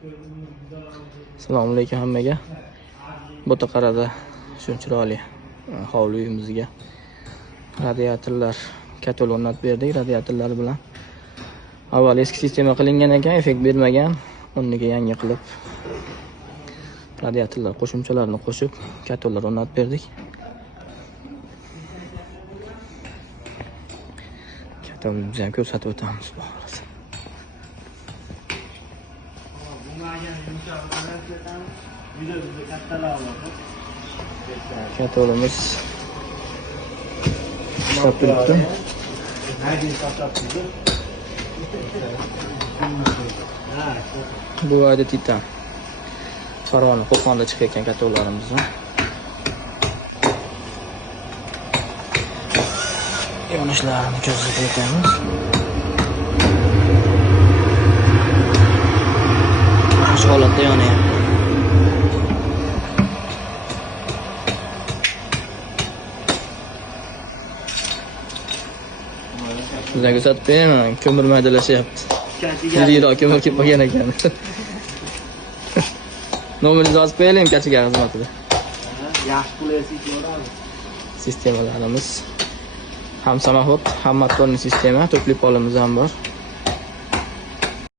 Assalomu alaykum hammaga. Botaqarada shu chiroyli hovli uyimizga radiatorlar, katal o'rnatib berdik. Radiatorlar bilan avval eski sistema qilingan ekan, effekt bermagan. O'rniga yangi qilib radiatorlar qo'shimchalarini qo'shib katallar o'rnatib berdik. Katalimizni ham ko'rsatib o'tamiz bu holatda. Katalimiz ishlab turibdi. Bu ayda Titan. Farg'ona Qo'qonda chiqayotgan katallarimiz. Yonishlarini ko'rsatib o'tamiz. Shu holatda yonyapti. Bizga ko'rsatib beraman, ko'mir maydalashyapti. Videoda ko'mir kelib qolgan ekan. Nomeringizni yozib qo'yaylik kachiga xizmatida. Yaxshi pulasiz ko'radi. Sistemalarimiz ham samoxod, ham motorli sistema, to'pli polimiz ham bor.